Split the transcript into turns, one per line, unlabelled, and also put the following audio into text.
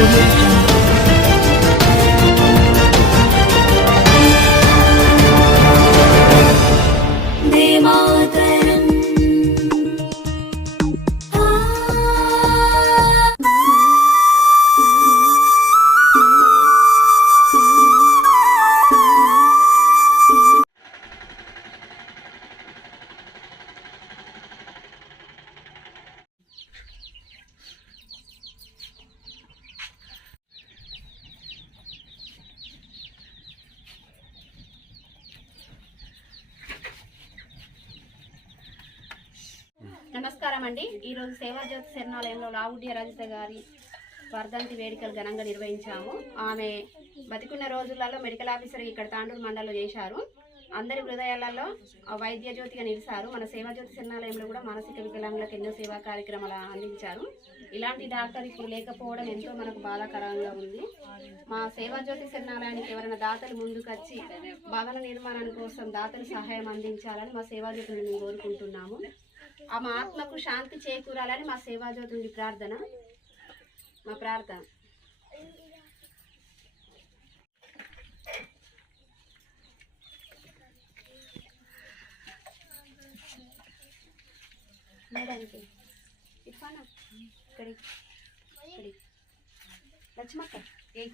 You. నమస్కారం అండి ఈరోజు సేవాజ్యోతి శరణాలయంలో లావుడ్య రజిత గారి వర్ధంతి వేడుకలు ఘనంగా నిర్వహించాము. ఆమె బతికున్న రోజులలో మెడికల్ ఆఫీసర్ ఇక్కడ తాండూరు మండలంలో చేశారు. అందరి హృదయాలలో వైద్య జ్యోతిగా నిలిచారు. మన సేవాజ్యోతి శరణాలయంలో కూడా మానసిక వికలాంగులకు ఎన్నో సేవా కార్యక్రమాలు అందించారు. ఇలాంటి డాక్టర్ ఇప్పుడు లేకపోవడం ఎంతో మనకు బాధాకరంగా ఉంది. మా సేవాజ్యోతి శరణాలయానికి ఎవరైనా దాతలు ముందుకొచ్చి భవన నిర్మాణం కోసం దాతలు సహాయం అందించాలని మా సేవాజ్యోతిని మేము కోరుకుంటున్నాము. ఆమె ఆత్మకు శాంతి చేకూరాలని మా సేవాజ్యోతి ప్రార్థన. మా ప్రార్థన. మేడానికి ఇట్ఫానా ఇక్కడి ఇక్కడి లక్ష్మక్క ఏ